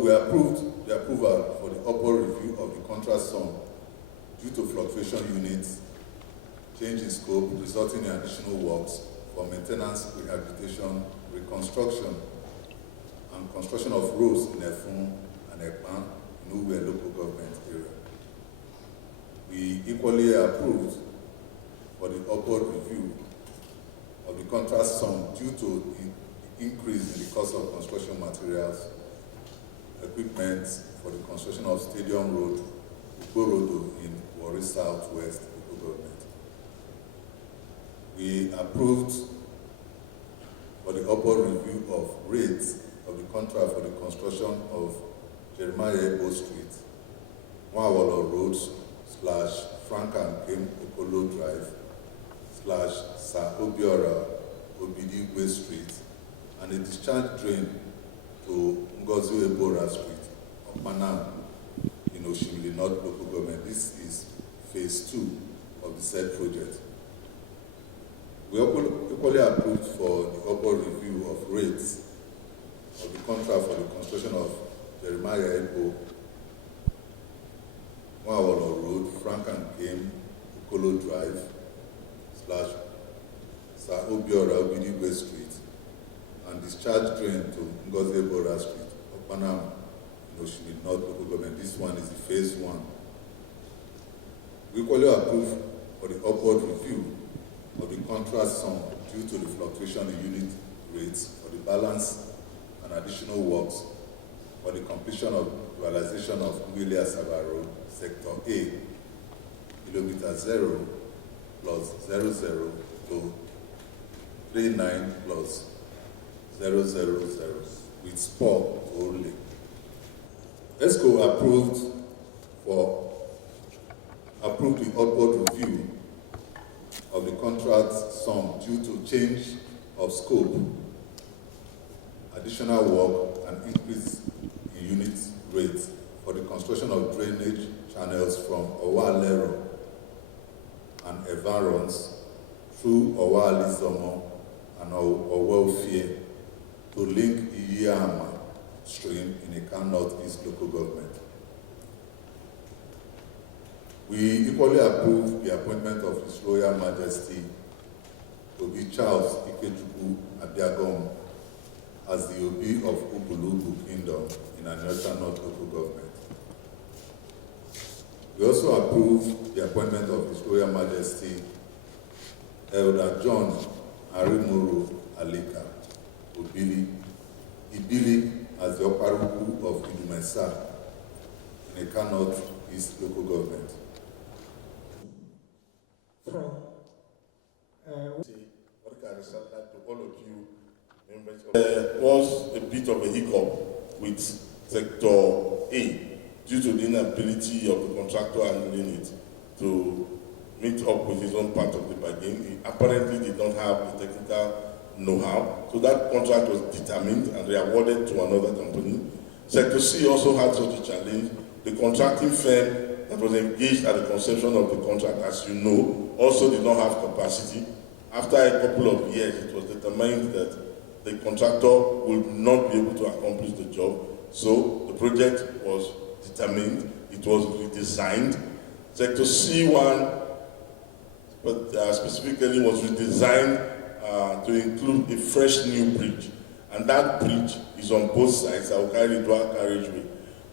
we approved the approval for the upward review of the contract sum due to fluctuation units, change in scope resulting in additional works for maintenance, rehabilitation, reconstruction, and construction of roads in Efun and Ekpan in Uwe local government area. We equally approved for the upward review of the contract sum due to the increase in the cost of construction materials, equipment for the construction of Stadium Road, Ukorodo in Warri Southwest local government. We approved for the upward review of rates of the contract for the construction of Jeremiah Ebo Street, Mwawolo Road / Frank and Kim Okolo Drive / Sir Obiora Obidigwe Street, and a discharge drain to Ngozi Ebora Street, Opanam, in Oshimili North local government. This is phase 2 of the said project. We equally approved for the upward review of rates of the contract for the construction of Jeremiah Ebo, Mwawolo Road, Frank and Kim, Okolo Drive / Sir Obiora Obidigwe Street, and discharge drain to Ngozi Ebora Street, Opanam, in Oshimili North local government. This one is the phase 1. We equally approved for the upward review of the contract sum due to the fluctuation in unit rates for the balance and additional works for the completion of realization of Ngwele Asaba Road, Sector A, kilometer 0 plus 00 to 39 plus 000 with spur only. Exco approved the upward review of the contract sum due to change of scope, additional work, and increase in unit rates for the construction of drainage channels from Owa Alero and environs through Owa Alizomo and Owa Ofie to link Iyama stream in Ekan Northeast local government. We equally approve the appointment of His Royal Majesty Obi Charles Ikechukwu Abiagom as the Obi of Ubulubu Kingdom in Anyocha North local government. We also approve the appointment of His Royal Majesty Elder John Arimuru Alika Ibili as the Oparuku of Idumesa in Ekan North East local government. To all of you members, there was a bit of a hiccup with Sector A due to the inability of the contractor handling it to meet up with his own part of the bargain. He apparently did not have the technical know-how, so that contract was determined and re-awarded to another company. Sector C also had such a challenge. The contracting firm that was engaged at the conception of the contract, as you know, also did not have capacity. After a couple of years, it was determined that the contractor would not be able to accomplish the job. So the project was determined, it was redesigned. Sector C1 specifically was redesigned to include a fresh new bridge. And that bridge is on both sides, our dual carriageway.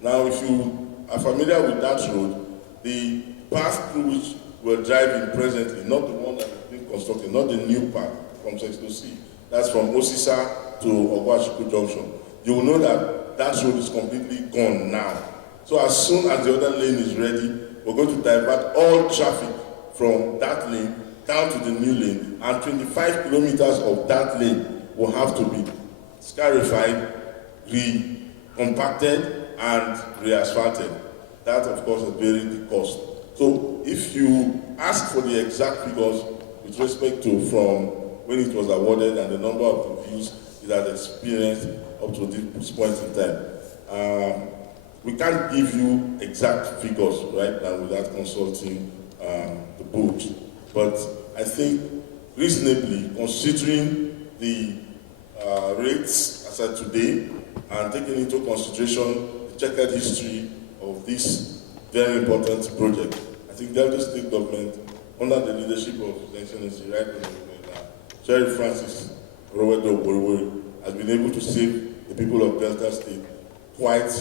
Now, if you are familiar with that road, the path through which we're driving presently, not the one that is being constructed, not the new path from Sector C, that's from Osisa to Ogwashiku Junction. You will know that that road is completely gone now. So as soon as the other lane is ready, we're going to divert all traffic from that lane down to the new lane, and 25 kilometers of that lane will have to be scarified, compacted, and re-asphalted. That, of course, is bearing the cost. So if you ask for the exact figures with respect to from when it was awarded and the number of reviews it had experienced up to this point in time, we can't give you exact figures right now without consulting the board. But I think reasonably, considering the rates as of today and taking into consideration checkered history of this very important project. I think Delta State government, under the leadership of His Excellency Right Sheriff Oborevwori, has been able to save the people of Delta State quite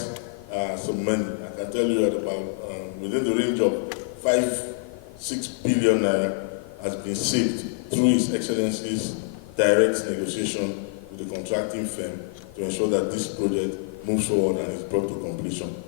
some money. I can tell you at about within the range of 5-6 billion naira has been saved through His Excellency's direct negotiation with the contracting firm to ensure that this project moves forward and is brought to completion.